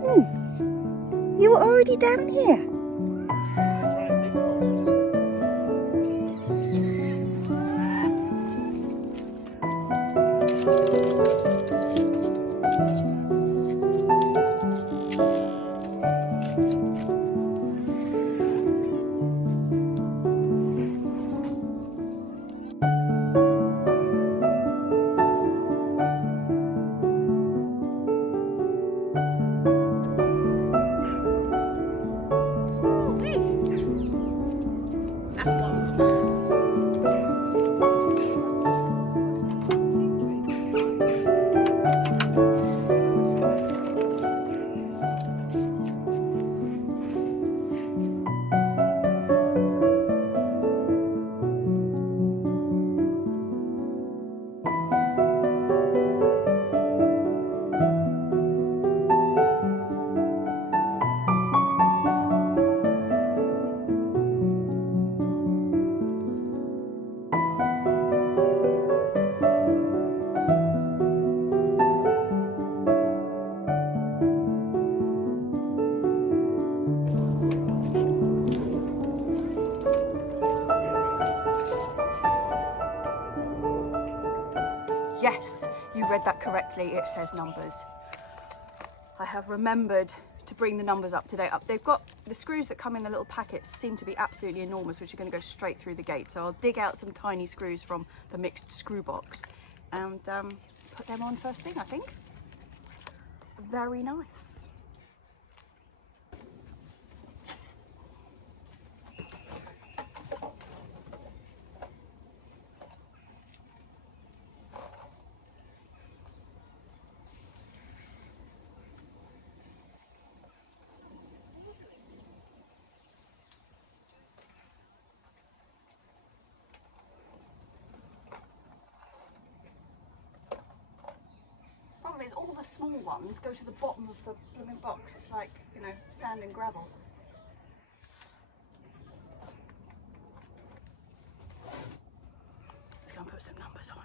forgotten. You were already down here. Yes, you read that correctly, it says numbers. I have remembered to bring the numbers up to date. They've got the screws that come in the little packets seem to be absolutely enormous, which are going to go straight through the gate. So I'll dig out some tiny screws from the mixed screw box and put them on first thing, I think. Very nice. Is all the small ones go to the bottom of the blooming box. It's like, you know, sand and gravel. Let's go and put some numbers on.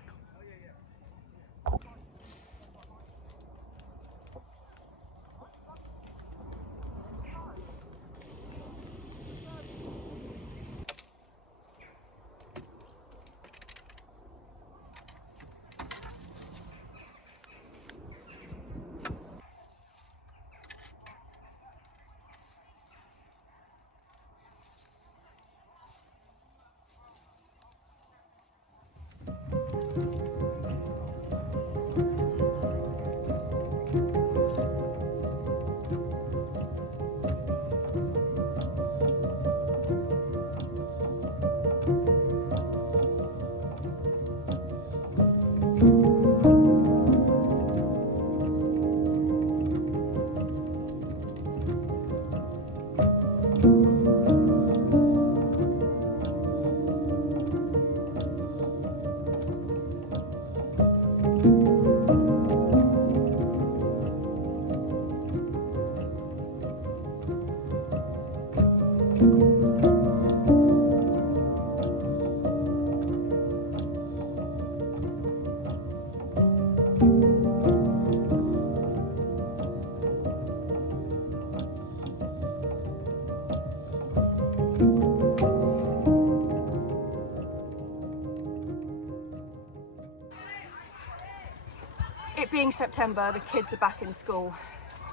It being September, the kids are back in school,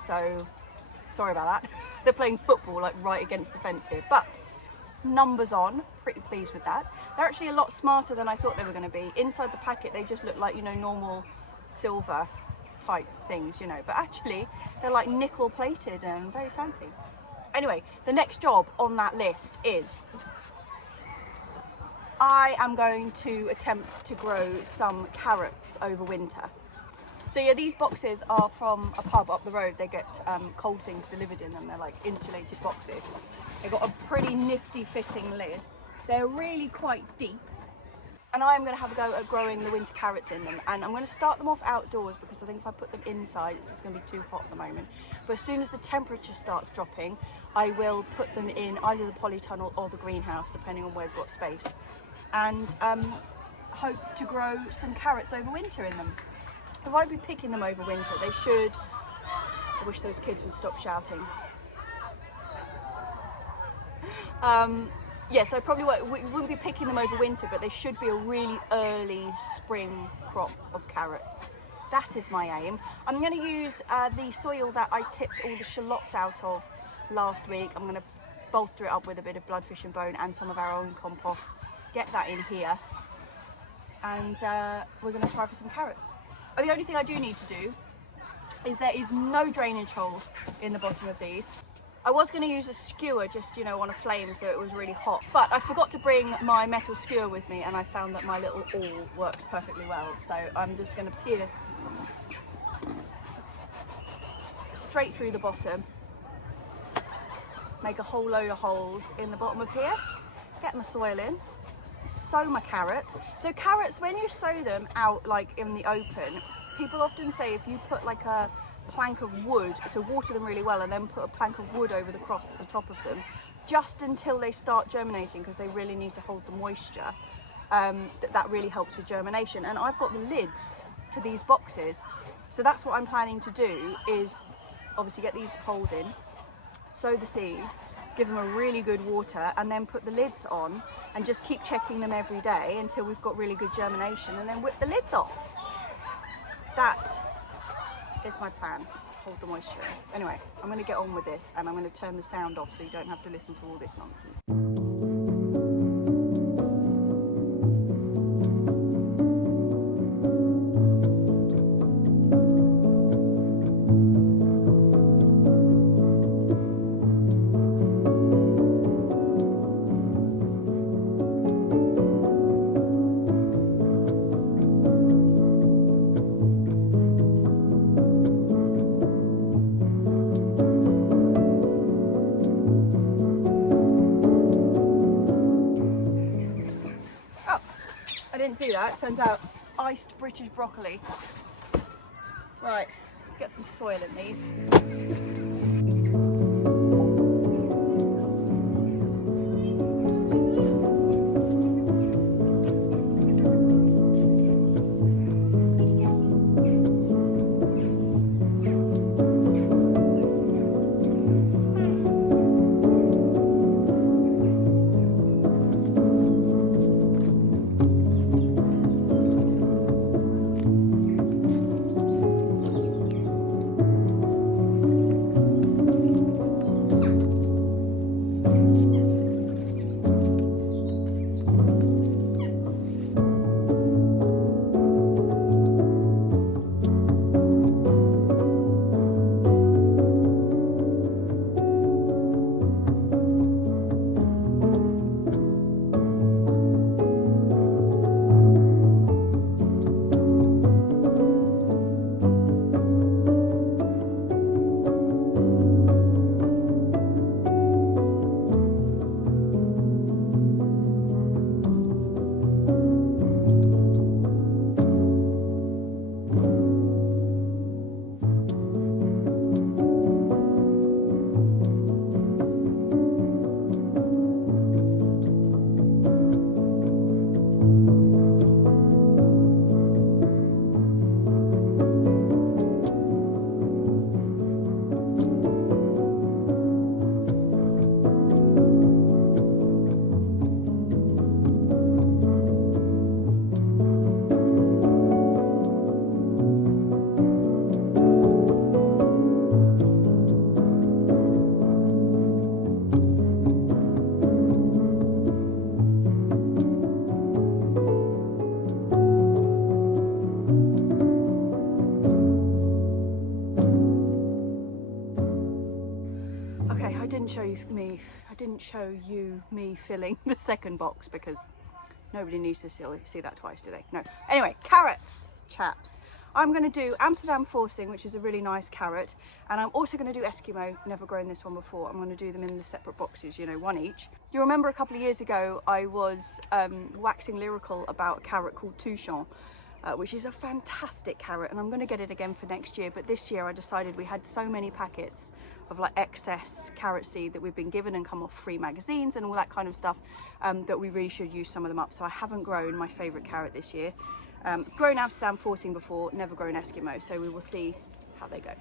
so sorry about that. They're playing football like right against the fence here, but numbers on, pretty pleased with that. They're actually a lot smarter than I thought they were going to be. Inside the packet they just look like, you know, normal silver type things, you know, but actually they're like nickel plated and very fancy. Anyway, the next job on that list is I am going to attempt to grow some carrots over winter. So yeah, these boxes are from a pub up the road. They get cold things delivered in them. They're like insulated boxes. They've got a pretty nifty fitting lid. They're really quite deep. And I am going to have a go at growing the winter carrots in them. And I'm going to start them off outdoors because I think if I put them inside, it's just going to be too hot at the moment. But as soon as the temperature starts dropping, I will put them in either the polytunnel or the greenhouse, depending on where's got space. And hope to grow some carrots over winter in them. I won't be picking them over winter. They should I wish those kids would stop shouting. Yeah, so we wouldn't be picking them over winter, but they should be a really early spring crop of carrots. That is my aim. I'm going to use the soil that I tipped all the shallots out of last week. I'm going to bolster it up with a bit of bloodfish and bone and some of our own compost. Get that in here, and we're going to try for some carrots. The only thing I do need to do is there is no drainage holes in the bottom of these. I was going to use a skewer just, you know, on a flame so it was really hot, but I forgot to bring my metal skewer with me, and I found that my little awl works perfectly well. So I'm just going to pierce straight through the bottom, make a whole load of holes in the bottom of here, get my soil in, sow my carrots. So carrots, when you sow them out like in the open, people often say if you put like a plank of wood, so water them really well and then put a plank of wood over the top of them, just until they start germinating, because they really need to hold the moisture, that really helps with germination. And I've got the lids to these boxes, so that's what I'm planning to do, is obviously get these holes in, sow the seed, give them a really good water, and then put the lids on and just keep checking them every day until we've got really good germination, and then whip the lids off. That is my plan. Hold the moisture. Anyway, I'm going to get on with this, and I'm going to turn the sound off so you don't have to listen to all this nonsense. See that? Turns out iced British broccoli. Right, let's get some soil in these. I didn't show you me filling the second box, because nobody needs to see that twice, do they? No. Anyway, carrots, chaps. I'm going to do Amsterdam forcing, which is a really nice carrot, and I'm also going to do Eskimo. Never grown this one before. I'm going to do them in the separate boxes, you know, one each. You remember a couple of years ago I was waxing lyrical about a carrot called Touchant, which is a fantastic carrot, and I'm going to get it again for next year. But this year I decided we had so many packets of like excess carrot seed that we've been given and come off free magazines and all that kind of stuff, that we really should use some of them up. So I haven't grown my favourite carrot this year. Grown Amsterdam forcing before, never grown Eskimo, so we will see how they go.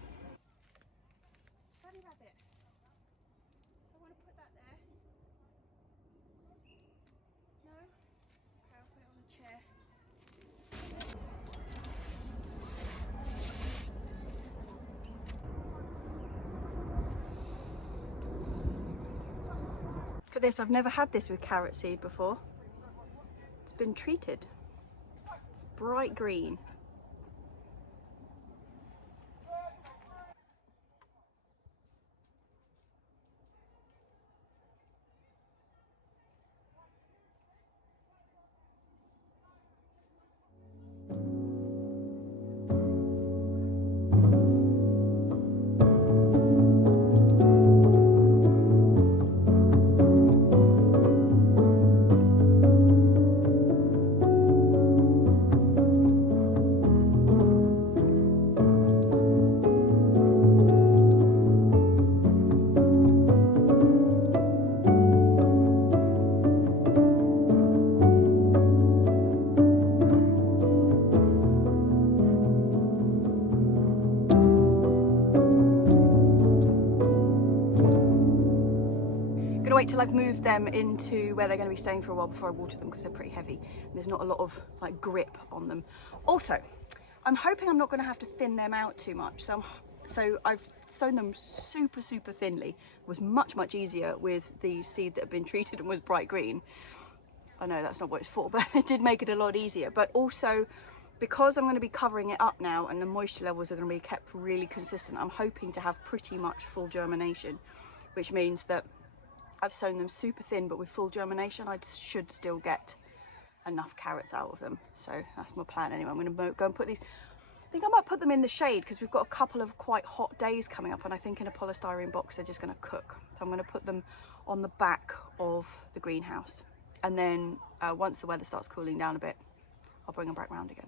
at this, I've never had this with carrot seed before. It's been treated. It's bright green. Wait till I've moved them into where they're going to be staying for a while before I water them, because they're pretty heavy and there's not a lot of like grip on them. Also, I'm hoping I'm not going to have to thin them out too much, so I've sown them super thinly. It was much easier with the seed that had been treated and was bright green. I know that's not what it's for, but it did make it a lot easier. But also, because I'm going to be covering it up now and the moisture levels are going to be kept really consistent, I'm hoping to have pretty much full germination, which means that I've sown them super thin, but with full germination, I should still get enough carrots out of them. So that's my plan anyway. I'm going to go and put these, I think I might put them in the shade because we've got a couple of quite hot days coming up, and I think in a polystyrene box they're just going to cook. So I'm going to put them on the back of the greenhouse. And then once the weather starts cooling down a bit, I'll bring them back round again.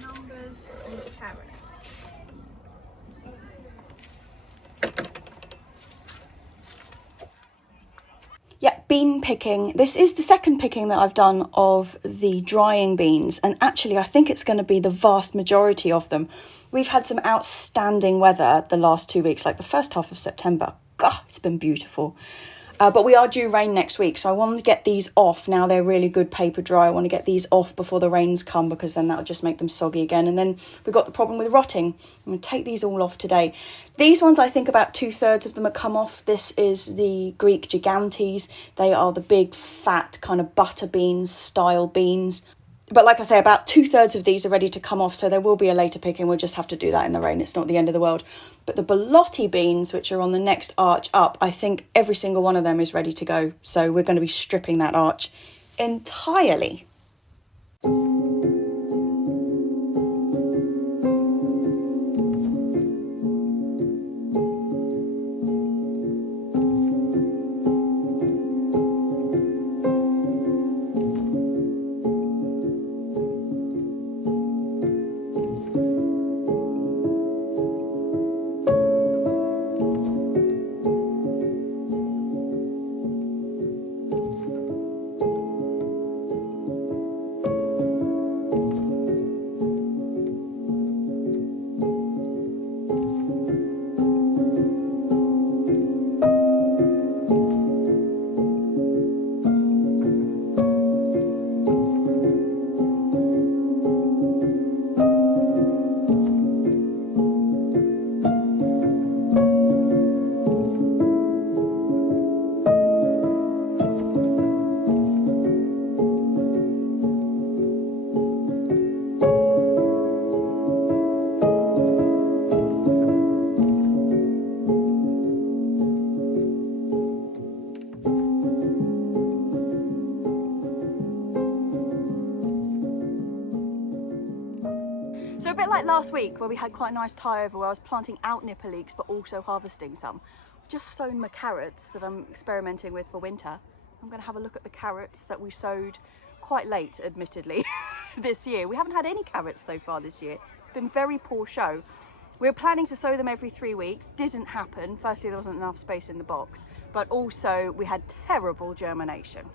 Numbers and carrots. Yeah, bean picking. This is the second picking that I've done of the drying beans, and actually I think it's going to be the vast majority of them. We've had some outstanding weather the last 2 weeks, like the first half of September. God, it's been beautiful. But we are due rain next week, so I want to get these off. Now they're really good paper dry. I want to get these off before the rains come, because then that'll just make them soggy again. And then we've got the problem with rotting. I'm going to take these all off today. These ones, I think about 2/3 of them have come off. This is the Greek Gigantes. They are the big, fat, kind of butter beans style beans. But like I say, about 2/3 of these are ready to come off, so there will be a later picking. We'll just have to do that in the rain. It's not the end of the world. But the Belotti beans, which are on the next arch up, I think every single one of them is ready to go. So we're going to be stripping that arch entirely. last week where we had quite a nice tie over where I was planting out nipper leeks but also harvesting some. I've just sown my carrots that I'm experimenting with for winter. I'm going to have a look at the carrots that we sowed quite late, admittedly, this year. We haven't had any carrots so far this year. It's been very poor show. We were planning to sow them every 3 weeks. Didn't happen. Firstly, there wasn't enough space in the box, but also we had terrible germination.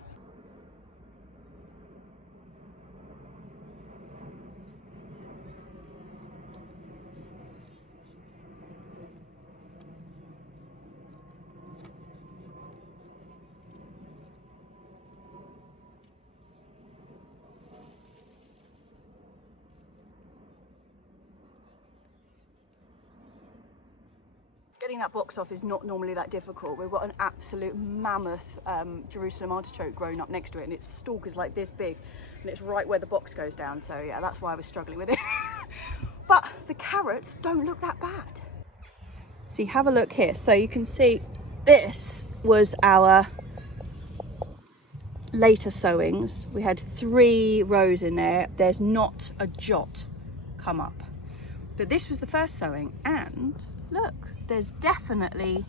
Getting that box off is not normally that difficult. We've got an absolute mammoth Jerusalem artichoke growing up next to it, and its stalk is like this big, and it's right where the box goes down. So yeah, that's why I was struggling with it. But the carrots don't look that bad. See, have a look here. So you can see this was our later sowings. We had 3 rows in there. There's not a jot come up. But this was the first sowing, and look, there's definitely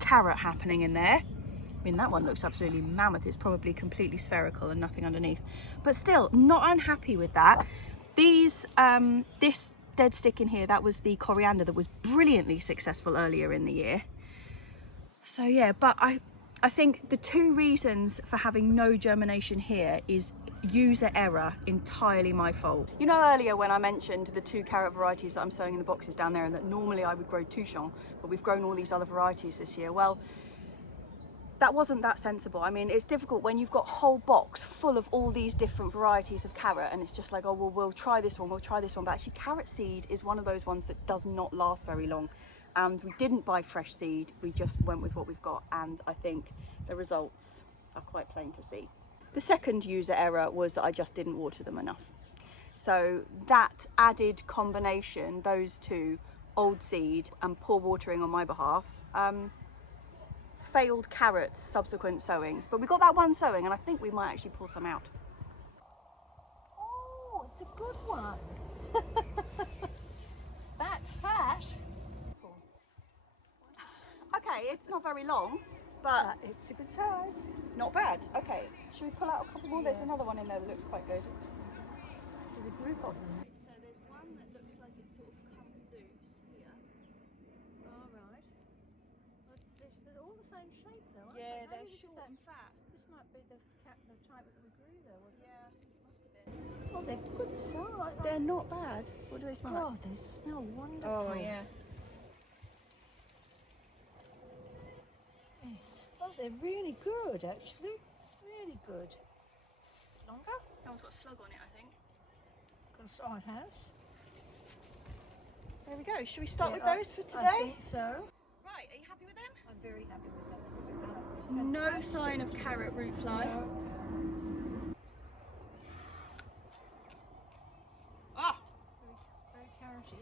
carrot happening in there. I mean, that one looks absolutely mammoth. It's probably completely spherical and nothing underneath. But still, not unhappy with that. These, this dead stick in here, that was the coriander that was brilliantly successful earlier in the year. So yeah, but I think the 2 reasons for having no germination here is user error, entirely my fault. You know, earlier when I mentioned the 2 carrot varieties that I'm sowing in the boxes down there, and that normally I would grow Touchon, but we've grown all these other varieties this year. Well, that wasn't that sensible. I mean, it's difficult when you've got a whole box full of all these different varieties of carrot, and it's just like, oh, well, we'll try this one, we'll try this one. But actually, carrot seed is one of those ones that does not last very long. And we didn't buy fresh seed, we just went with what we've got, and I think the results are quite plain to see. The second user error was that I just didn't water them enough. So that added combination, those 2, old seed and poor watering on my behalf, failed carrots subsequent sowings. But we got that one sowing, and I think we might actually pull some out. Oh, it's a good one. Fat. Okay, it's not very long, but It's a good size. not bad. Okay, should we pull out a couple more? There's Yeah. another one in there that looks quite good. There's a group of them. So there's one that looks like it's sort of come loose here. All right. Well, they're all the same shape though, aren't Yeah, they? they're Maybe short and fat. This might be the type that we grew there, wasn't Yeah, must have been. it? Oh, they're good size. They're not bad. What do they smell Oh, like? they smell wonderful. Oh, yeah. Yes. Oh, they're really good, actually. Really good. Longer? That one's got a slug on it, I think. Oh, it has. There we go. Should we start with Yeah, those for I today? think so. Right, are you happy with them? I'm very happy with them. No Fantastic. sign of carrot root fly. No. Ah, Very carroty.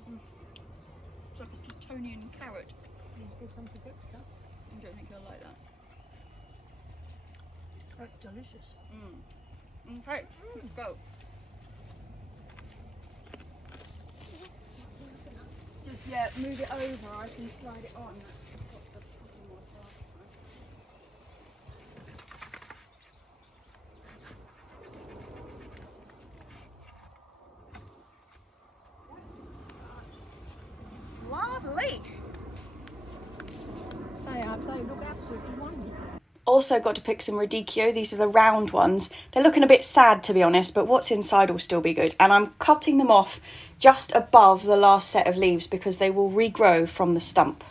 it's like a Plutonian carrot. Good some to good stuff. I don't think you'll like that. That's delicious. Okay, let's go. Just, yeah, move it over. I can slide it on. That's what the problem was last time. Lovely. They look absolutely wonderful. Also got to pick some radicchio. These are the round ones. They're looking a bit sad, to be honest, but what's inside will still be good. And I'm cutting them off just above the last set of leaves because they will regrow from the stump.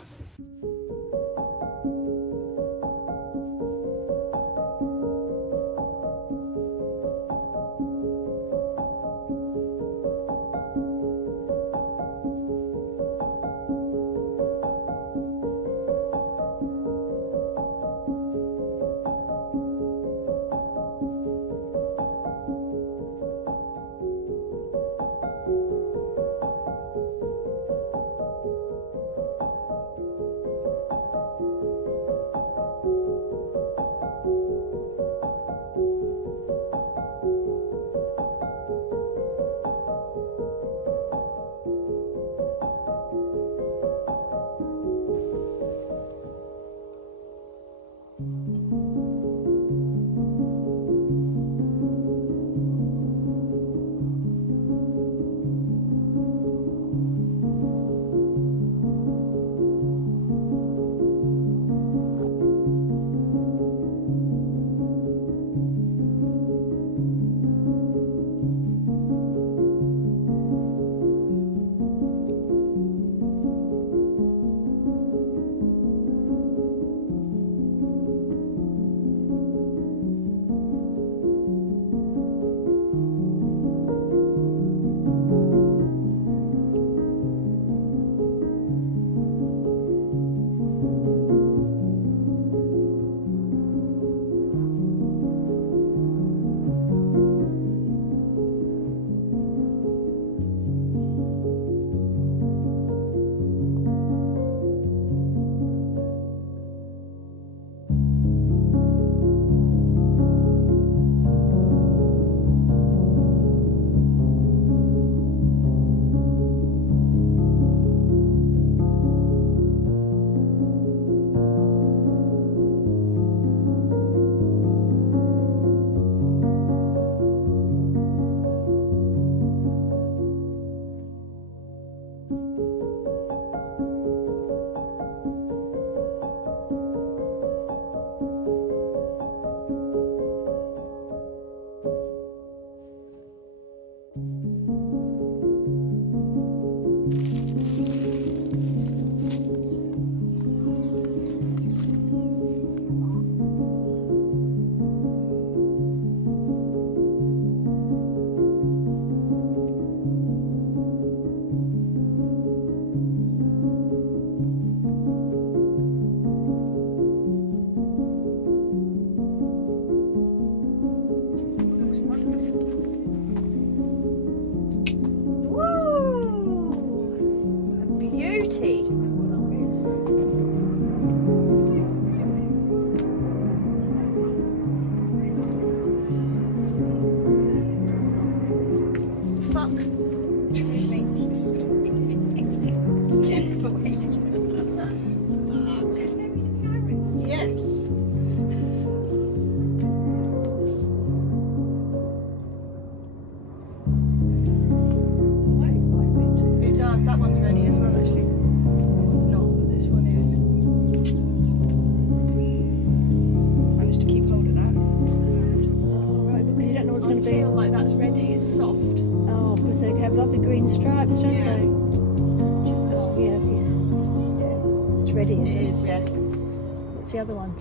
ready, is It it? is, yeah. What's the other one?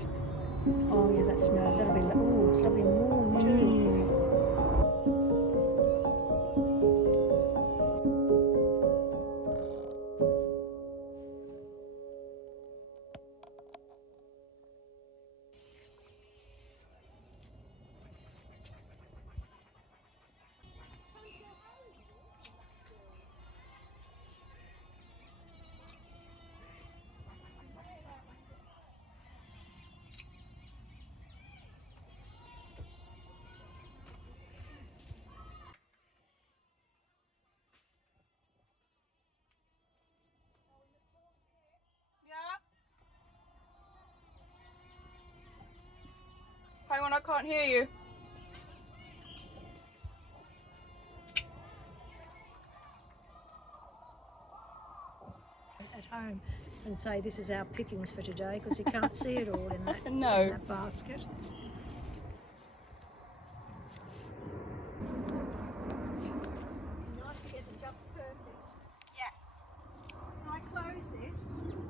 Oh yeah, that's no, that'll be, oh, it's lovely and warm too. Hang on, I can't hear you. At home and say this is our pickings for today, because you can't see it all in that, No. in that basket. Nice to get it just perfect. Yes. Can I close this?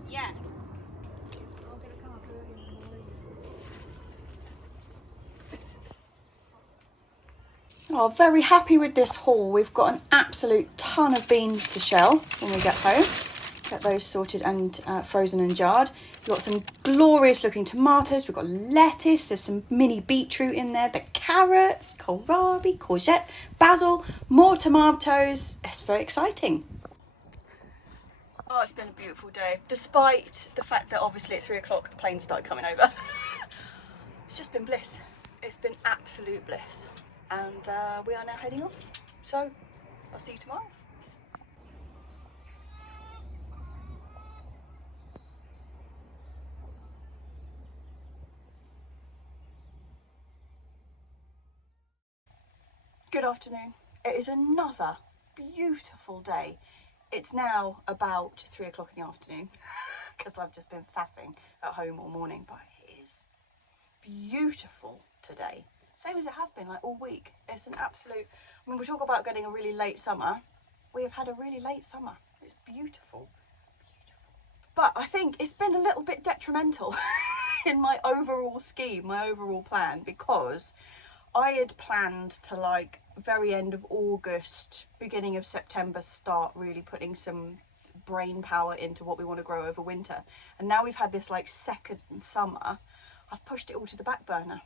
Yes. I'm going to come up early in the morning. Oh, very happy with this haul. We've got an absolute ton of beans to shell when we get home. Get those sorted and frozen and jarred. We've got some glorious looking tomatoes. We've got lettuce. There's some mini beetroot in there. The carrots, Kohl Rabi, courgettes, basil, more tomatoes. It's very exciting. Oh, it's been a beautiful day. Despite the fact that obviously at 3 o'clock the planes started coming over. It's just been bliss. It's been absolute bliss. And we are now heading off. So I'll see you tomorrow. Good afternoon. It is another beautiful day. It's now about 3 o'clock in the afternoon because I've just been faffing at home all morning, but it is beautiful today. Same as it has been like all week. It's an absolute, I mean, we talk about getting a really late summer. We have had a really late summer. It's beautiful, beautiful. But I think it's been a little bit detrimental in my overall scheme, my overall plan, because I had planned to like very end of August, beginning of September, start really putting some brain power into what we want to grow over winter. And now we've had this like second summer, I've pushed it all to the back burner.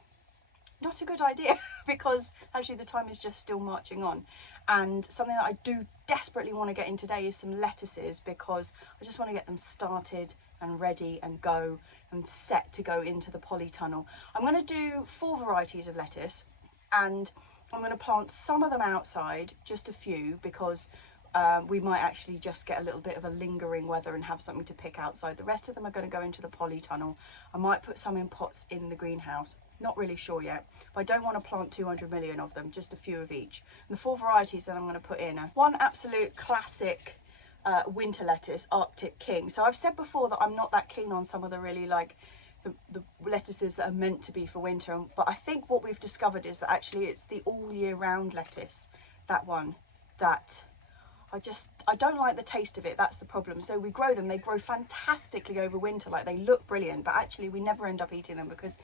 Not a good idea because actually the time is just still marching on. And something that I do desperately want to get in today is some lettuces, because I just want to get them started and ready and go and set to go into the polytunnel. I'm going to do 4 varieties of lettuce, and I'm going to plant some of them outside, just a few, because we might actually just get a little bit of a lingering weather and have something to pick outside. The rest of them are going to go into the polytunnel. I might put some in pots in the greenhouse. Not really sure yet, but I don't want to plant 200 million of them, just a few of each. And the 4 varieties that I'm going to put in are one absolute classic winter lettuce, Arctic King. So I've said before that I'm not that keen on some of the really like the lettuces that are meant to be for winter, but I think what we've discovered is that actually it's the all year round lettuce, that one, that I don't like the taste of it. That's the problem. So we grow them, they grow fantastically over winter, like they look brilliant, but actually we never end up eating them because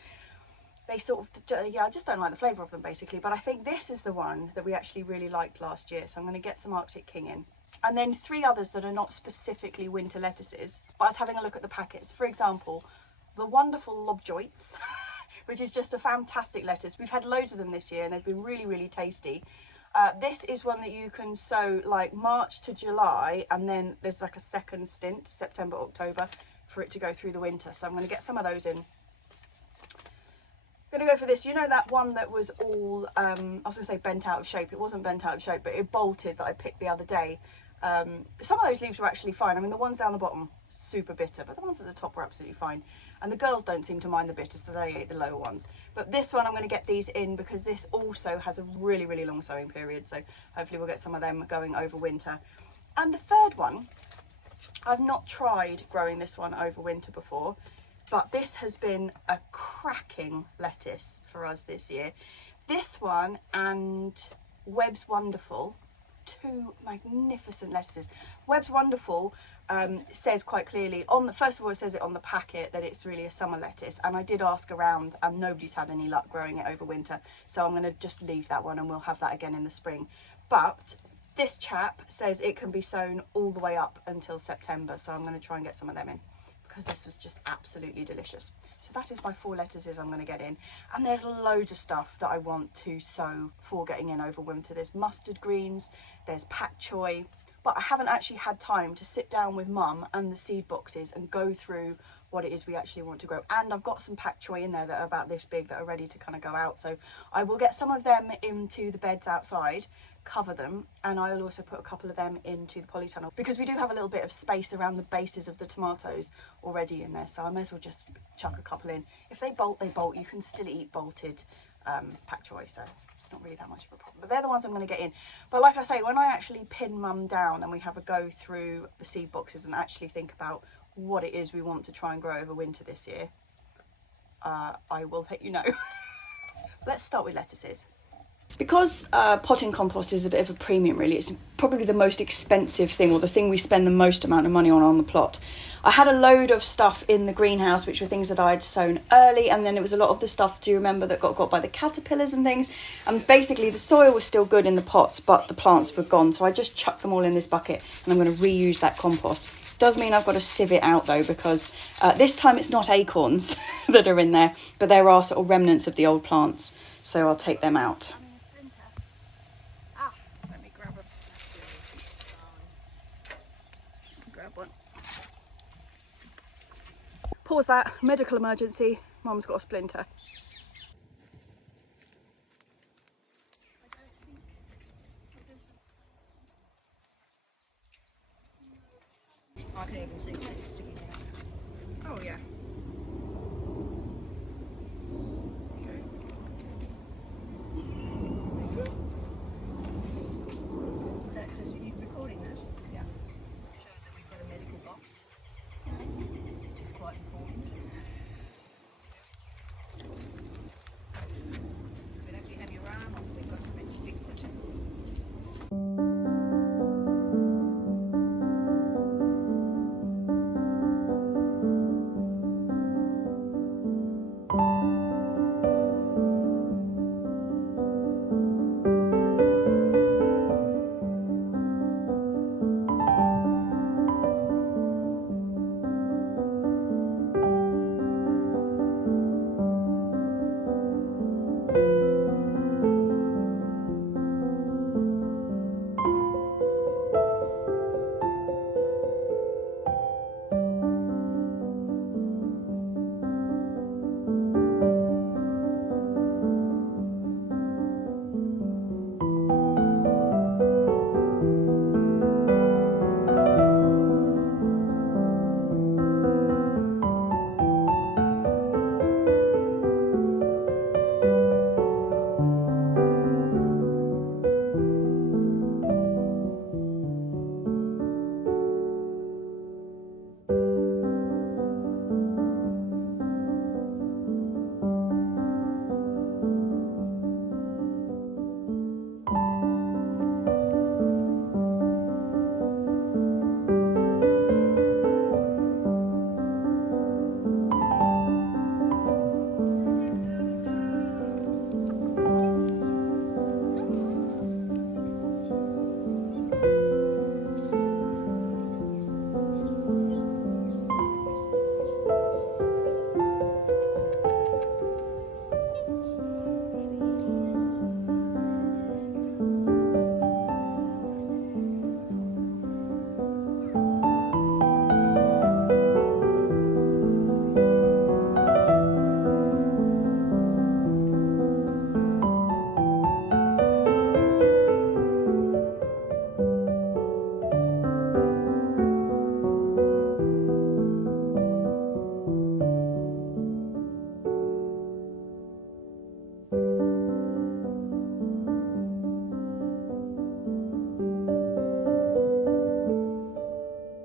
they sort of, yeah, I just don't like the flavour of them basically. But I think this is the one that we actually really liked last year, so I'm going to get some Arctic King in. And then 3 others that are not specifically winter lettuces, but I was having a look at the packets. For example, the wonderful Lobjoits, which is just a fantastic lettuce. We've had loads of them this year and they've been really, really tasty. This is one that you can sow like March to July, and then there's like a second stint, September, October, for it to go through the winter. So I'm going to get some of those in. I'm going to go for this. You know that one that was all, I was going to say bent out of shape. It wasn't bent out of shape, but it bolted, that I picked the other day. Some of those leaves were actually fine. I mean, the ones down the bottom, super bitter, but the ones at the top were absolutely fine. And the girls don't seem to mind the bitter, so they ate the lower ones. But this one, I'm going to get these in because this also has a really, really long sowing period. So hopefully we'll get some of them going over winter. And the third one, I've not tried growing this one over winter before, but this has been a cracking lettuce for us this year. This one and Webb's Wonderful, 2 magnificent lettuces. Webb's Wonderful says quite clearly on the, first of all, it says it on the packet that it's really a summer lettuce, and I did ask around and nobody's had any luck growing it over winter, so I'm going to just leave that one and we'll have that again in the spring. But this chap says it can be sown all the way up until September, so I'm going to try and get some of them in because this was just absolutely delicious. So that is my 4 lettuces I'm going to get in, and there's loads of stuff that I want to sow for getting in over winter. There's mustard greens, there's pak choi, but I haven't actually had time to sit down with Mum and the seed boxes and go through what it is we actually want to grow. And I've got some pak choi in there that are about this big that are ready to kind of go out, so I will get some of them into the beds outside, cover them, and I'll also put a couple of them into the polytunnel because we do have a little bit of space around the bases of the tomatoes already in there, so I may as well just chuck a couple in. If they bolt, they bolt. You can still eat bolted pak choi, so it's not really that much of a problem, but they're the ones I'm going to get in. But like I say, when I actually pin Mum down and we have a go through the seed boxes and actually think about what it is we want to try and grow over winter this year, I will let you know. Let's start with lettuces. Because potting compost is a bit of a premium, really, it's probably the most expensive thing, or the thing we spend the most amount of money on the plot. I had a load of stuff in the greenhouse which were things that I'd sown early, and then it was a lot of the stuff, do you remember, that got by the caterpillars and things, and basically the soil was still good in the pots but the plants were gone, so I just chucked them all in this bucket and I'm going to reuse that compost. Does mean I've got to sieve it out though, because this time it's not acorns that are in there, but there are sort of remnants of the old plants, so I'll take them out. Pause that, medical emergency, Mum's got a splinter. I can even see where it's sticking out. Oh yeah. Because you're recording that? Yeah. Show that we've got a medical box, which is quite important. You can actually have your arm off. We've got to fix it.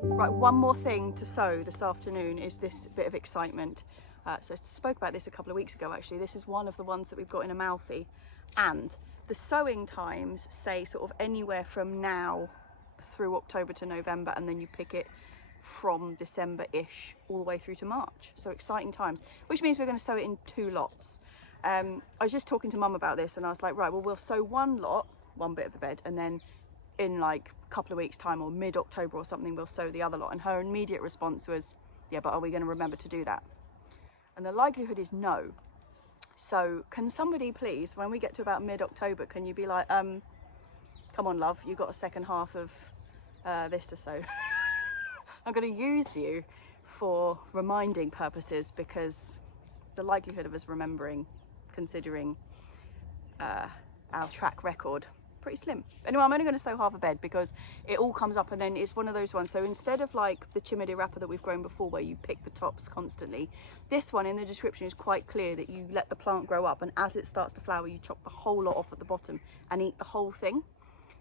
Right, one more thing to sow this afternoon is this bit of excitement. So I spoke about this a couple of weeks ago actually. This is one of the ones that we've got in Amalfi, and the sowing times say sort of anywhere from now through October to November, and then you pick it from December-ish all the way through to March. So exciting times, which means we're going to sow it in 2 lots. I was just talking to Mum about this, and I was like, right, well, we'll sow 1 lot, 1 bit of the bed, and then in like a couple of weeks time or mid-October or something, we'll sow the other lot. And her immediate response was, yeah, but are we going to remember to do that? And the likelihood is no. So can somebody please, when we get to about mid-October, can you be like, come on love, you've got a second half of this to sow. I'm going to use you for reminding purposes, because the likelihood of us remembering, considering our track record, pretty slim. Anyway, I'm only going to sow half a bed because it all comes up, and then it's one of those ones. So instead of like the chimney wrapper that we've grown before where you pick the tops constantly, this one in the description is quite clear that you let the plant grow up, and as it starts to flower you chop the whole lot off at the bottom and eat the whole thing.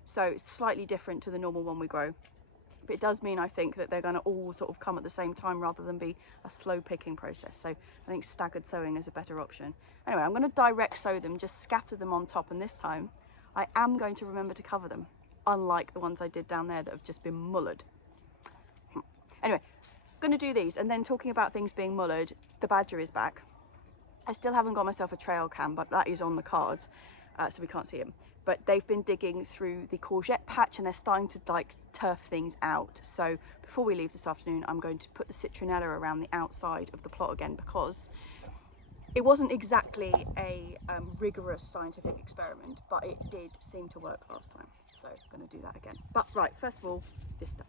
So it's slightly different to the normal one we grow. But it does mean, I think, that they're going to all sort of come at the same time rather than be a slow picking process. So I think staggered sowing is a better option. Anyway, I'm going to direct sow them, just scatter them on top, and this time I am going to remember to cover them, unlike the ones I did down there that have just been mullered. Anyway, I'm going to do these, and then talking about things being mullered, the badger is back. I still haven't got myself a trail cam, but that is on the cards, so we can't see him. But they've been digging through the courgette patch, and they're starting to like turf things out. So before we leave this afternoon, I'm going to put the citronella around the outside of the plot again, because it wasn't exactly a rigorous scientific experiment, but it did seem to work last time. So I'm going to do that again. But right, first of all, this stuff.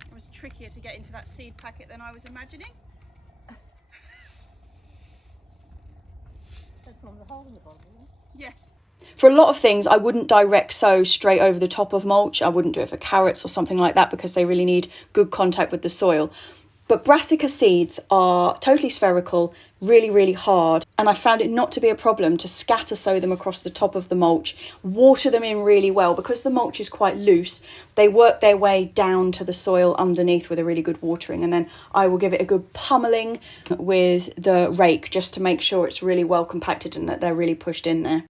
It was trickier to get into that seed packet than I was imagining. From the hole in the bottom, isn't it? Yes. For a lot of things, I wouldn't direct sow straight over the top of mulch. I wouldn't do it for carrots or something like that, because they really need good contact with the soil. But brassica seeds are totally spherical, really, really hard. And I found it not to be a problem to scatter sow them across the top of the mulch, water them in really well. Because the mulch is quite loose, they work their way down to the soil underneath with a really good watering. And then I will give it a good pummeling with the rake, just to make sure it's really well compacted and that they're really pushed in there.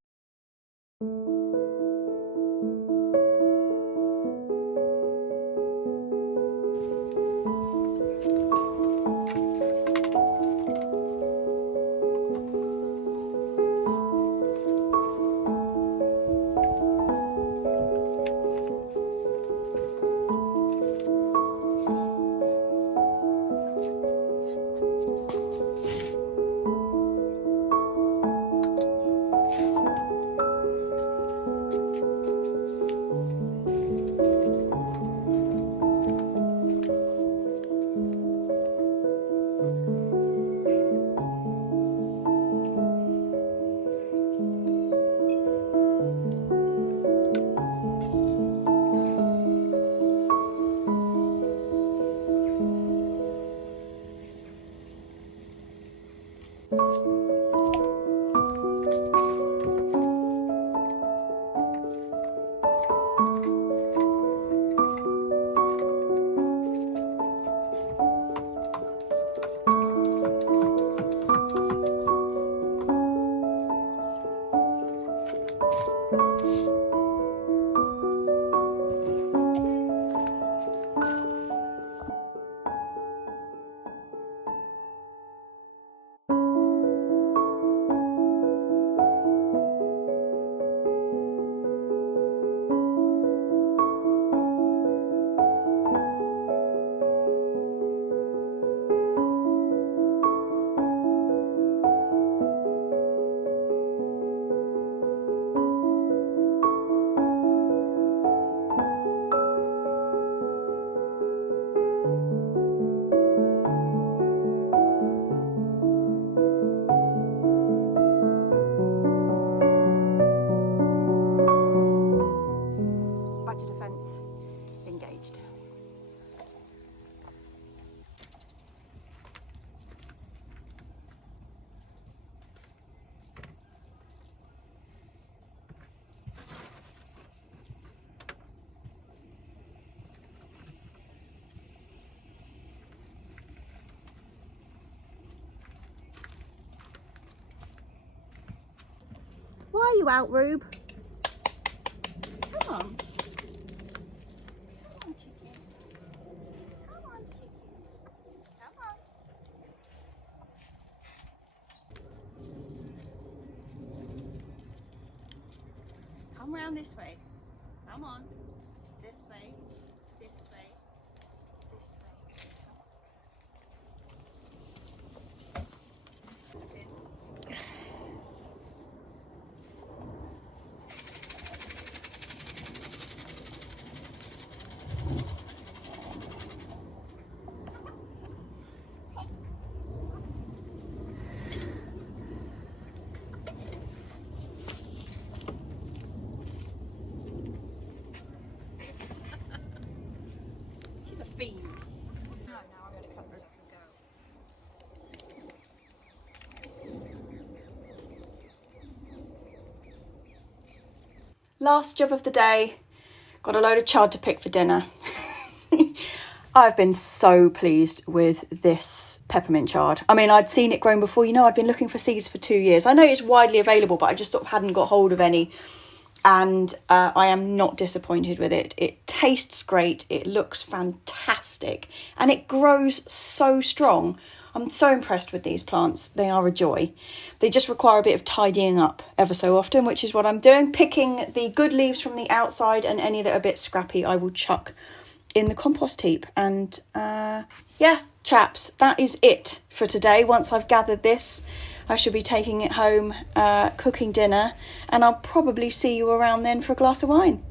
are you out, Rube? Come on. Come on, chicken. Come on, chicken. Come on. Come round this way. Come on. This way. This way. This way. That's it. She's a fiend. No, I'm going to cut this off and go. Last job of the day. Got a load of chard to pick for dinner. I've been so pleased with this peppermint chard. I mean, I'd seen it grown before. You know, I'd been looking for seeds for 2 years. I know it's widely available, but I just sort of hadn't got hold of any. And I am not disappointed with it. It tastes great. It looks fantastic. And it grows so strong. I'm so impressed with these plants. They are a joy. They just require a bit of tidying up ever so often, which is what I'm doing. Picking the good leaves from the outside, and any that are a bit scrappy I will chuck in the compost heap. And yeah, chaps, that is it for today. Once I've gathered this, I shall be taking it home, cooking dinner, and I'll probably see you around then for a glass of wine.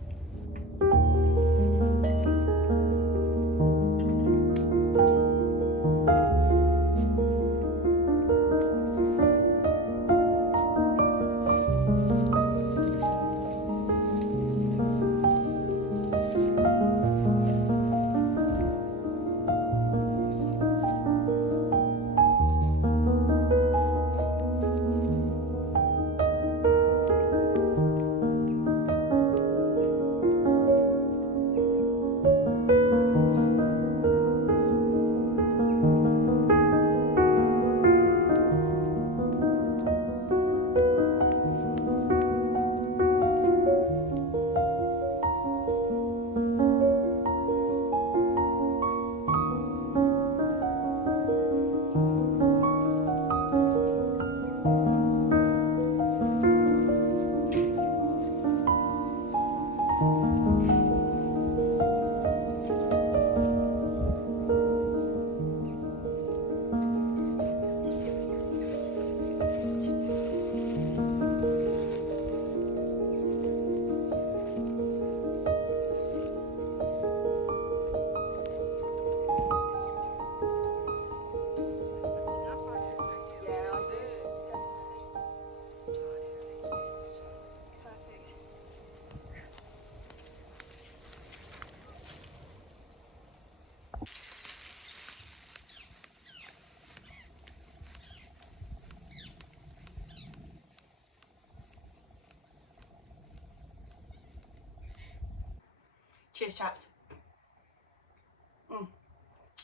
Cheers, chaps.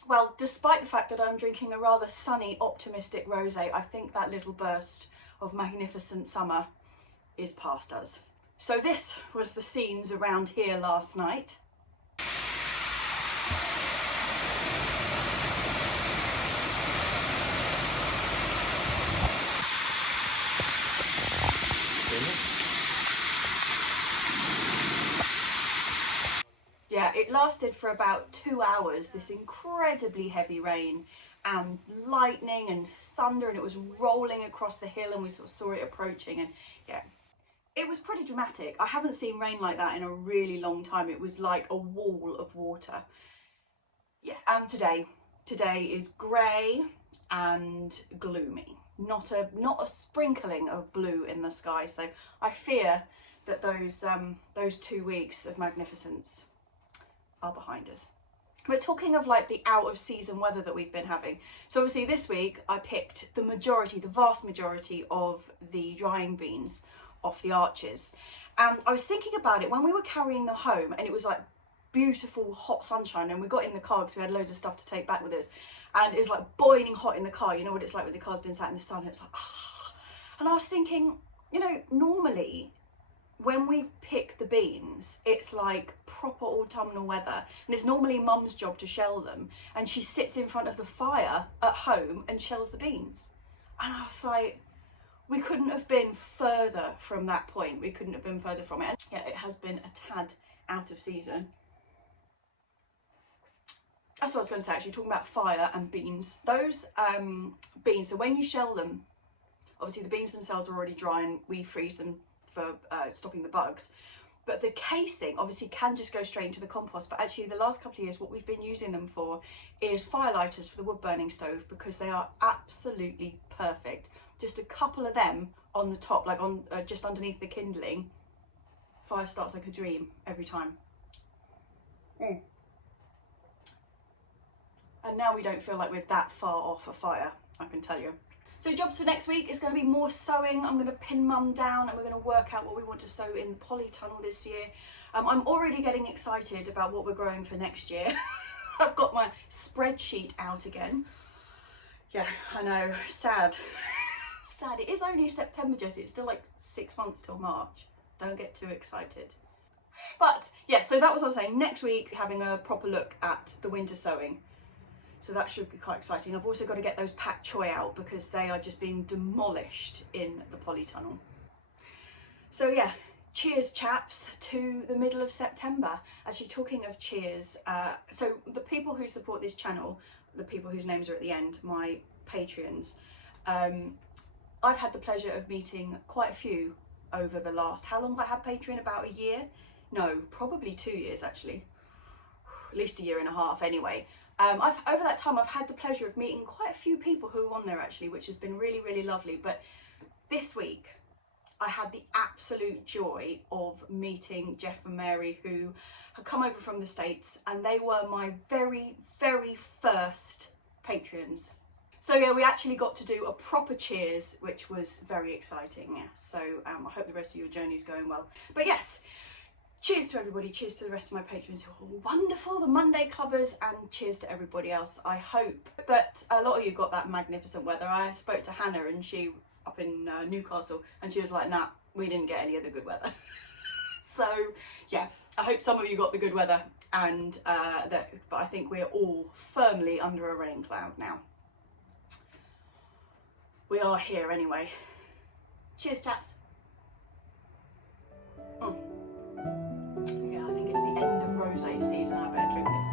Well, despite the fact that I'm drinking a rather sunny, optimistic rosé, I think that little burst of magnificent summer is past us. So this was the scenes around here last night. Yeah, it lasted for about 2 hours, this incredibly heavy rain and lightning and thunder, and it was rolling across the hill and we sort of saw it approaching, and yeah, it was pretty dramatic. I haven't seen rain like that in a really long time. It was like a wall of water. Yeah, and today is grey and gloomy. Not a sprinkling of blue in the sky, so I fear that those 2 weeks of magnificence are behind us. We're talking of like the out of season weather that we've been having. So obviously this week I picked the vast majority of the drying beans off the arches. And I was thinking about it when we were carrying them home, and it was like beautiful hot sunshine, and we got in the car because we had loads of stuff to take back with us, and it was like boiling hot in the car. You know what it's like when the car's been sat in the sun, it's like, ah. And I was thinking, You know, normally when we pick the beans, it's like proper autumnal weather, and it's normally mum's job to shell them, and she sits in front of the fire at home and shells the beans. And I was like, we couldn't have been further from that point. We couldn't have been further from it. And yeah, it has been a tad out of season. That's what I was going to say, actually, talking about fire and beans. Those beans, so when you shell them, obviously the beans themselves are already dry and we freeze them for stopping the bugs. But the casing obviously can just go straight into the compost. But actually the last couple of years, what we've been using them for is firelighters for the wood burning stove, because they are absolutely perfect. Just a couple of them on the top, like on just underneath the kindling, fire starts like a dream every time. And now we don't feel like we're that far off a fire, I can tell you. So jobs for next week is going to be more sowing. I'm going to pin mum down and we're going to work out what we want to sow in the polytunnel this year. I'm already getting excited about what we're growing for next year. I've got my spreadsheet out again. Yeah, I know, sad. Sad. It is only September, Jessie. It's still like 6 months till March. Don't get too excited. But yeah, so that was what I was saying. Next week, having a proper look at the winter sowing. So that should be quite exciting. I've also got to get those pak choy out because they are just being demolished in the polytunnel. So yeah, cheers chaps to the middle of September. Actually, talking of cheers, so the people who support this channel, the people whose names are at the end, my Patreons, I've had the pleasure of meeting quite a few over the last, how long have I had Patreon? About a year? No, probably 2 years actually. At least a year and a half anyway. Over that time, I've had the pleasure of meeting quite a few people who are on there actually, which has been really, really lovely. But this week, I had the absolute joy of meeting Jeff and Mary, who had come over from the States, and they were my very, very first Patreons. So yeah, we actually got to do a proper cheers, which was very exciting. Yeah. So I hope the rest of your journey is going well. But yes, cheers to everybody, cheers to the rest of my patrons who are wonderful, the Monday clubbers, and cheers to everybody else. I hope that a lot of you got that magnificent weather. I spoke to Hannah, and she up in Newcastle, and she was like, nah, we didn't get any of the good weather. So yeah, I hope some of you got the good weather, and but I think we're all firmly under a rain cloud now. We are here anyway. Cheers chaps. Yeah, I think it's the end of rosé season. I better drink this.